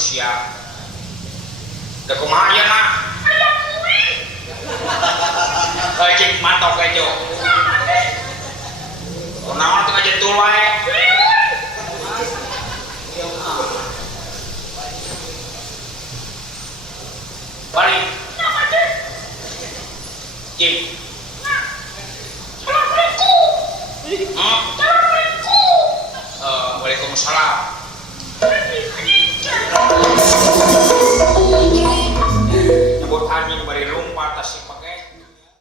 manusia. Da kumaha aya na? Heuh cik mantok ejo. Kunaon teu ngajentul wae? Balik. Cik. Waalaikumsalam. Nyebut anjing bari lumpat tas si pake